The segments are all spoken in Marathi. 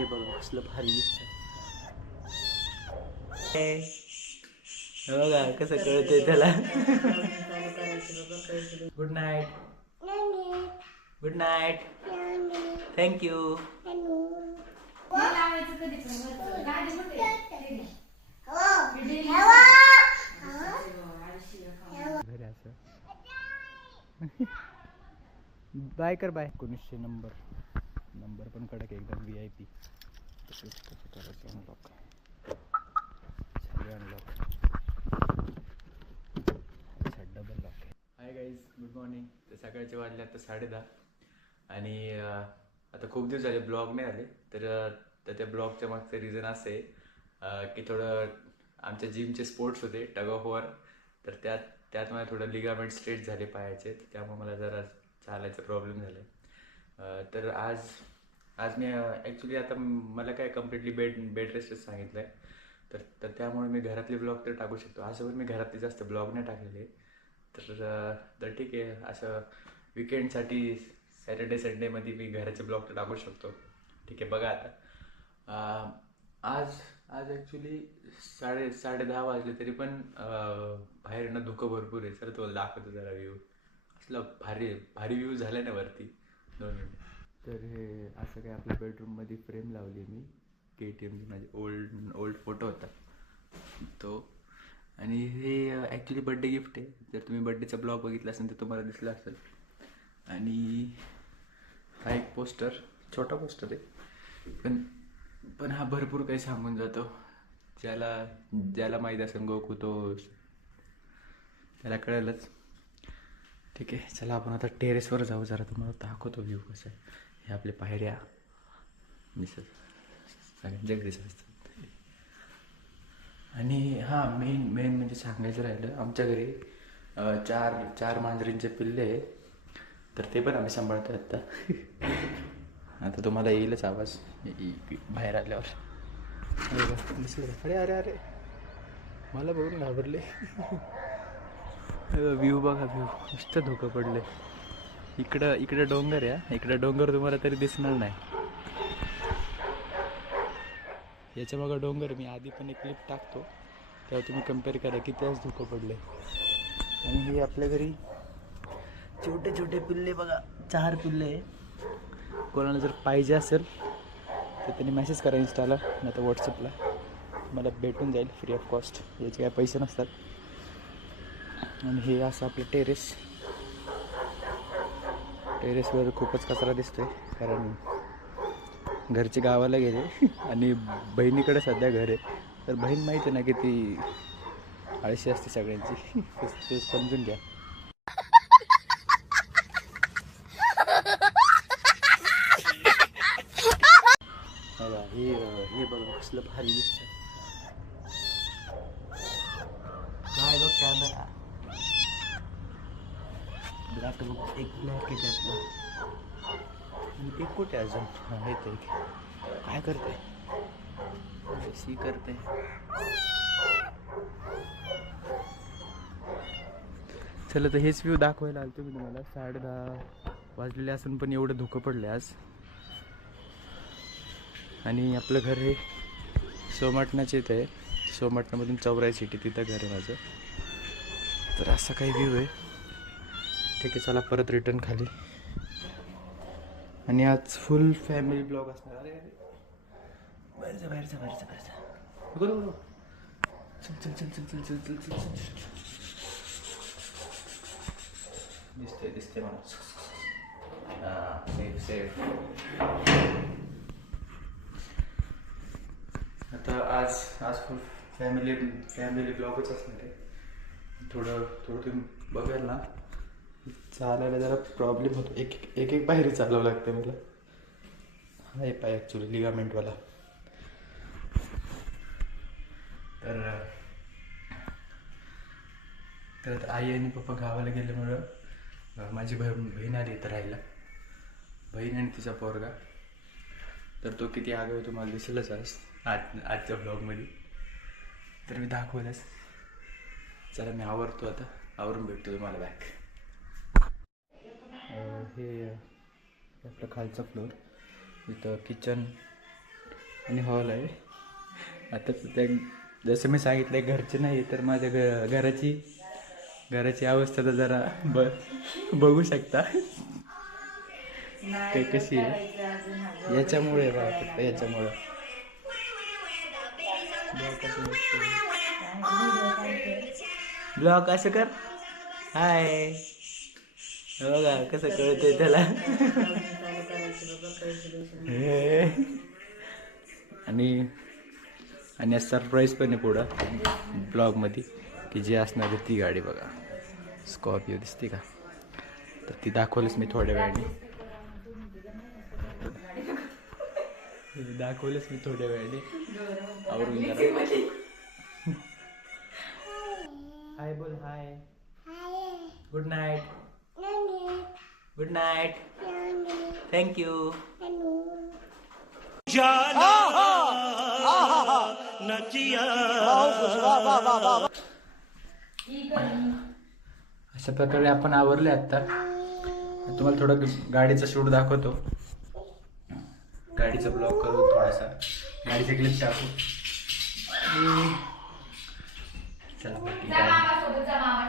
हे बघा कसलं भारी दिसतं. बघा कसं कळतंय त्याला. Good night. Good night. Thank you. Bye कर बाय. 1900 नंबर पण कडक एकदम VIP. कसं करायचं अनलॉक. अनलॉक. अच्छा double lock. Hi guys, good morning. तर सकाळचे वाजले आता 10:30 आणि आता खूप दिवस झाले ब्लॉग नाही आले. तर त्या ब्लॉगच्या मागचं रिझन असं आहे की थोडं आमच्या जिमचे स्पोर्ट्स होते टग ऑफ वॉर. तर त्यात मला थोडं लिगामेंट स्ट्रेच झाले पायाचे. त्यामुळे मला जरा चालायचा प्रॉब्लेम झाला. तर आज मी ॲक्च्युली आता मला काय कम्प्लिटली बेड रेस्टच सांगितलं आहे. तर त्यामुळे मी घरातले ब्लॉग तर टाकू शकतो. असं पण मी घरातले जास्त ब्लॉग नाही टाकलेले. तर ठीक आहे, असं विकेंडसाठी सॅटर्डे संडेमध्ये मी घराचे ब्लॉग तर टाकू शकतो. ठीक आहे, बघा आता आज ॲक्च्युली 10:30 वाजले तरी पण बाहेर ना धुकं भरपूर आहे. सर तो दाखवतो जरा व्ह्यू. असला भारी व्ह्यू झाला ना वरती. 2 मिनिट. तर हे असं काय आपल्या बेडरूममध्ये फ्रेम लावली मी. KTMची माझी ओल्ड फोटो होता तो. आणि हे ॲक्च्युली बड्डे गिफ्ट आहे. जर तुम्ही बड्डेचा ब्लॉग बघितला असेल तर तुम्हाला दिसला असेल. आणि हा एक पोस्टर, छोटा पोस्टर आहे पण हा भरपूर काही सांगून जातो. ज्याला माहीत असेल गोकू तो त्याला कळेलच. ठीक आहे, चला आपण आता टेरेसवर जाऊ. जरा तुम्हाला दाखवतो व्ह्यू कसं आहे. हे आपले पायऱ्या दिसत सगळ्यांच्या घरीच असतात. आणि हां, मेन म्हणजे सांगायचं राहिलं, आमच्या घरी चार मांजरींचे पिल्ले आहे. तर ते पण आम्ही सांभाळतो आत्ता. आता तुम्हाला येईलच आवाज बाहेर आल्यावर. अरे अरे अरे मला बघून घाबरले. व्ह्यू बघा, व्ह्यू नुसतं धोकं पडले. इकडं डोंगर आहे. इकडं डोंगर तुम्हाला तरी दिसणार नाही. याच्या मागं डोंगर. मी आधी पण एक क्लिप टाकतो तेव्हा तुम्ही कम्पेअर करा किती आज धोकं पडले. आणि हे आपल्या घरी छोटे छोटे पिल्ले बघा, 4 पिल्ले आहे. कोणाला जर पाहिजे असेल तर त्यांनी मेसेज करा इंस्टाला नाही तर व्हॉट्सअपला. मला भेटून जाईल फ्री ऑफ कॉस्ट. याचे काय पैसे नसतात. आणि हे असं आपलं टेरेसवर खूपच कचरा दिसतोय कारण घरचे गावाला गेले आणि बहिणीकडे सध्या घर आहे. तर बहीण माहिती आहे ना किती आळशी असते सगळ्यांची. ते समजून घ्या. बघा हे बघा कसलं भारी दिसतं. काय बघ कॅमेरा ब्लॅक बघ. एक ब्लॅक आहे त्यातलं. एक कुठे अजून? हां, येते. काय करते? सी करते. चला तर हेच व्ह्यू दाखवायला आलो मी तुम्हाला. 10:30 वाजलेले असून पण एवढं धुकं पडले आज. आणि आपलं घर हे सोमाटण्याचे इथं आहे. सोमाटण्यामधून चौराई सिटी तिथं घर आहे माझं. तर असा काही व्ह्यू आहे. ठीक आहे, चला परत रिटर्न खाली. आणि आज फुल फॅमिली ब्लॉग असणार. अरे अरे बाहेरचा बरोबर. चल. दिसते मला. सेफ. आता आज फुल फॅमिली ब्लॉगच असणार आहे. थोडं तुम्ही बघाल ना, चालायला जरा प्रॉब्लेम होतो. एक पायरी चालावं लागतं मला. हा हे पाय ॲक्च्युली लिगामेंटवाला. तर आई आणि पप्पा गावाला गेल्यामुळं माझी बहीण आली इथं राहायला. बहीण आणि तिचा पोरगा. तर तो किती आगाऊ तुम्हाला दिसेलच आजच्या ब्लॉगमध्ये. तर मी दाखवलंच. चला मी आवरतो आता. आवरून भेटतो तुम्हाला बॅक. हे आपलं खालचा फ्लोर. इथं किचन आणि हॉल आहे. आता त्या जसं मी सांगितलं घरचे नाही तर माझ्या घराची अवस्था तर जरा बघू शकता ते कशी आहे. याच्यामुळे बा फक्त याच्यामुळं ब्लॉग असं कर. हाय बघा कसं कळतंय त्याला. आणि आणि सरप्राईज पण आहे पुढं ब्लॉगमध्ये की जे असणार आहे ती गाडी बघा. स्कॉर्पिओ दिसते का? तर ती दाखवलीच मी थोड्या वेळाने. आवरून जरा. हाय बोल. Hi. Good night. Good night. Thank you. अशा प्रकारे आपण आवरले. आता तुम्हाला थोडं गाडीचा शूट दाखवतो. गाडीचा ब्लॉग करू थोडासा. गाडीचे क्लिप टाकू. चला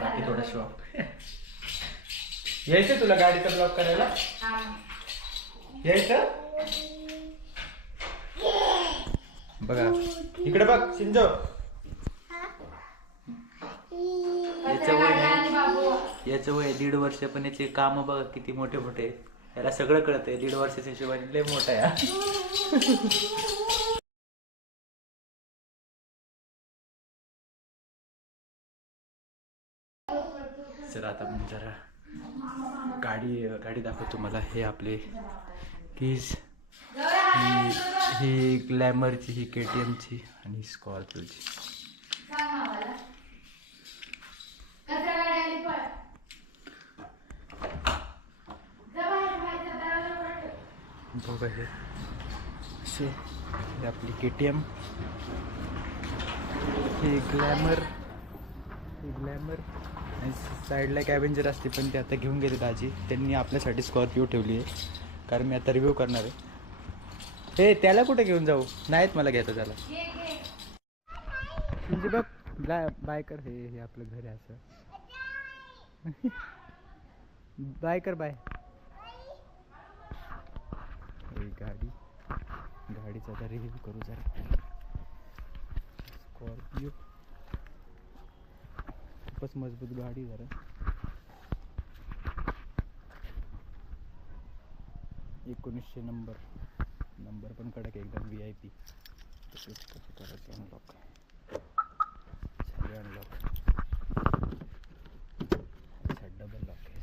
बाकी थोडा शॉप. यायचं तुला गाडीचा ब्लॉग करायला? यायचं? बघा इकडे बघ सिंजो. याचं वय 1.5 वर्ष पण याचे काम बघा किती मोठे मोठे. याला सगळं कळतंय. 1.5 वर्षाच्या हिशोबाने लय मोठा आहे. चला आता मी जरा गाडी दाखवतो तुम्हाला. हे आपले कीज. ही ग्लॅमरची, ही KTMची आणि स्कॉर्पिओची. बघा हे असे ही आपली KTM. ही ग्लॅमर आणि साईडला एक ॲव्हेंजर असते पण ते आता घेऊन गेले दाजी. त्यांनी आपल्यासाठी स्कॉर्पिओ ठेवली आहे कारण मी आता रिव्ह्यू करणार आहे. हे त्याला कुठे घेऊन जाऊ? नाहीत मला घेता त्याला. म्हणजे बघ बाय कर. हे आपलं घर आहे असं. बाय कर. बाय. गाडीचा आता रिव्ह्यू करू जरा. स्कॉर्पिओ खूपच मजबूत गाडी जरा. $1900 नंबर पण कडक एकदम VIP. कसं करायचं अनलॉक. झाले अनलॉक. अच्छा डबल लॉक आहे.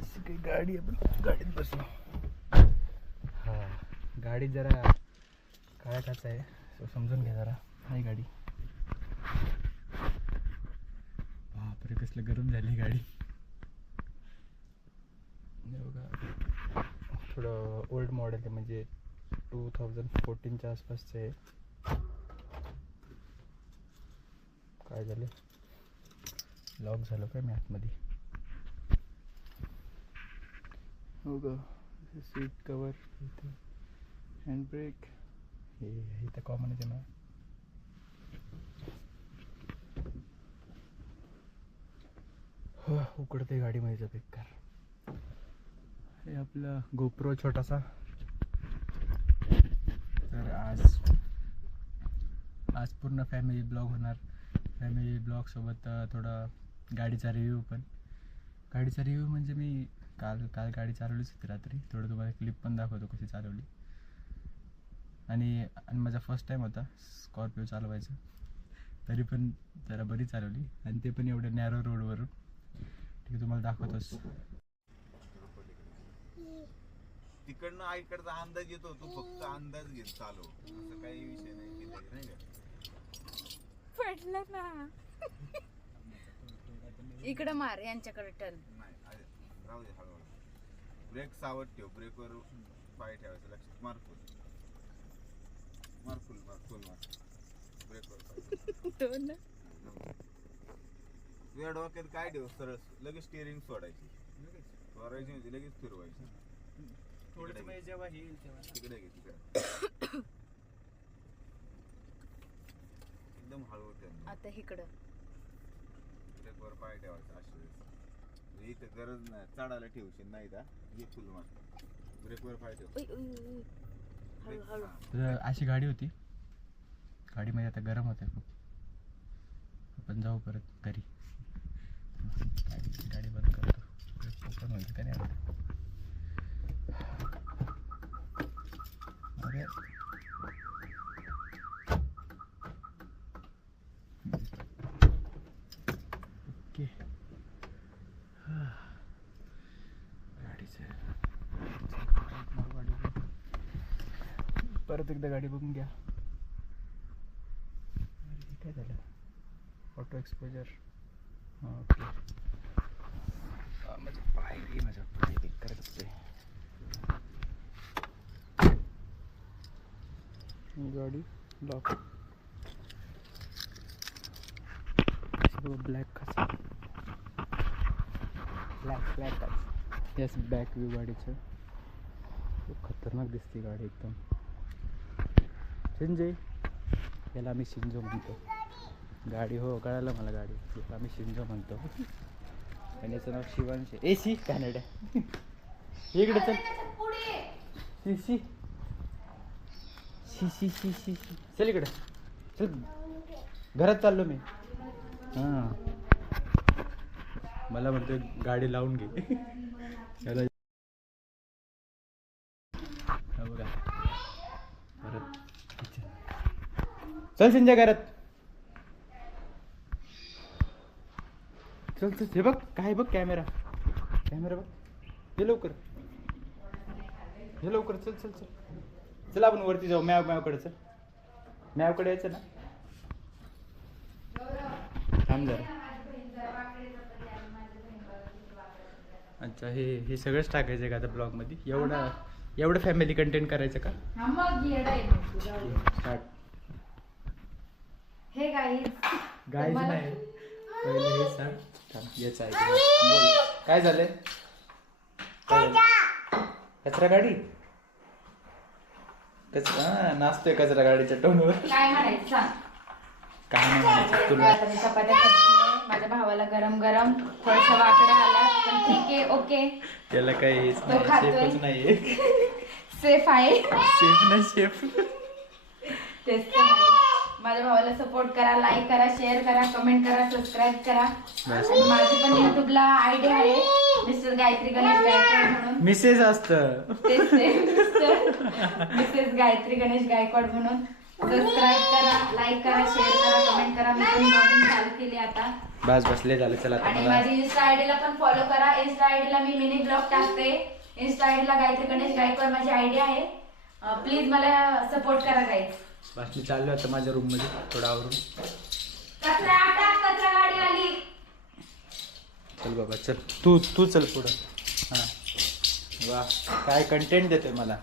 अशी काही गाडी आपण गाडीत बसलो. हा गाडी जरा काय काचा आहे तो समजून घ्या जरा. नाही गाडी बापरे कसलं गरम झाली गाडी. बघा थोडं ओल्ड मॉडेल आहे म्हणजे 2014च्या आसपासचं आहे. काय झालं? लॉक झालं काय मी आतमध्ये? हो ग. सीट कवर इथे. हँड ब्रेक हे इथं कॉमन आहे ना. उकडते गाडीमध्ये बेकार. हे आपला गोप्रो छोटासा. तर आज पूर्ण फॅमिली ब्लॉग होणार. फॅमिली ब्लॉग सोबत थोडा गाडीचा रिव्ह्यू पण. गाडीचा रिव्ह्यू म्हणजे मी काल गाडी चालवलीच होती रात्री. थोडं तुम्हाला क्लिप पण दाखवतो कशी चालवली. आणि माझा फर्स्ट टाईम होता स्कॉर्पिओ चालवायचं. तरी पण जरा बरी चालवली आणि ते पण एवढ्या नॅरो रोडवरून. ठीक आहे तुम्हाला दाखवतोच. तिकडनं आईकडचा अंदाज येतो. तू फक्त अंदाज घेत चालव. असं काही विषय नाही का? पडलं ना. इकडे मार यांच्याकडे टर्न. नाही राहू दे. हळूहळू ब्रेक सावध ठेव. ब्रेकवर पाय ठेवायचं. लक्षात. मार फुल ब्रेकवर. तुझ्या डोक्यात काय ठेव. सरळ लगेच स्टिअरिंग सोडायची. सोडायची म्हणजे लगेच फिरवायची. थोडंसं म्हणजे जेव्हा हे येईल तेव्हा तिकडे घे तिकडे एकदम हळू होते आता इकडं ब्रेकवर पाय ठेवायचा अशी वेळेस इथं गरज नाही चढायला ठेवशील नाही का हे फुल मार ब्रेकवर पाय ठेव उई, उई, उई. हळू हळू तर अशी गाडी होती गाडीमध्ये आता गरम होते खूप आपण जाऊ परत घरी गाडी बंद करतो ओपन होईल का नाही आवडत अरे ओके गाडीचं परत एकदा गाडी बघून घ्या अरे काय झालं ऑटो एक्सपोजर ओके माझं पाय रे माझा पाय बेकार असते गाडी लॉक ब्लॅक कसा ब्लॅक येस बॅक व्ह्यू गाडीचं खूप खतरनाक दिसते गाडी एकदम संजय याला आम्ही शिंजो म्हणतो गाडी हो कळालं मला गाडी याला आम्ही शिंजो म्हणतो आणि याचं नाव शिवांश ए सी कॅनडा इकडे चल शी शी शी शी शी शी शी चल इकडे चल घरात चाललो मी हां मला म्हणतो गाडी लावून घे याला हा बघा परत चल संजय घरात चल चल हे बघ काय बघ कॅमेरा बघ हे लवकर चल चल चल चल आपण वरती जाऊ मॅवकडे चल मॅवकडे यायचं ना थांब जरा अच्छा हे सगळंच टाकायचं का आता ब्लॉगमध्ये एवढं फॅमिली कंटेंट करायचं का स्टार्ट हे गाईज गायच नाही पहिले हे सांग थांब, याचं ऐक बोल काय झालंय कचरा गाडी कचरा नाचतोय कचरा गाडीच्या टोनवर काय म्हणायचं सांग काय नाही म्हणायचं तुला आता मी चपात्या करते माझ्या भावाला गरम गरम थोडंसं वाकडे आला पण ठीक आहे ओके त्याला काही हेच तो नाही खातोय. शेफच नाहीये सेफ आहे शेफ ना शेफ तेच तर आहे. माझ्या भावाला सपोर्ट करा लाईक करा शेअर करा कमेंट करा सबस्क्राईब करा बस. आणि माझी पण युट्यूबला आयडी आहे मिस्टर गायत्री गणेश गायकवाड म्हणून मिसेस असतं तेच ते मिसेस गायत्री गणेश गायकवाड म्हणून सबस्क्राईब करा लाईक करा शेअर करा कमेंट करा मी पण ब्लॉगिंग चालू केली आता बस बसले झालं चला आता आणि मला माझी इन्स्टा आयडीला पण फॉलो करा इन्स्टा आयडीला मी मिनी ब्लॉग टाकते इन्स्टा आयडीला गायत्री गणेश गायकवाड माझी आयडी आहे प्लीज मला सपोर्ट करा गाईज बस मी चाललो आता माझ्या रूम मध्ये थोडं आवरून कचरा कचरा गाडी आली चल बाबा चल तू चल पुढं हां वा काय कंटेंट देतोय मला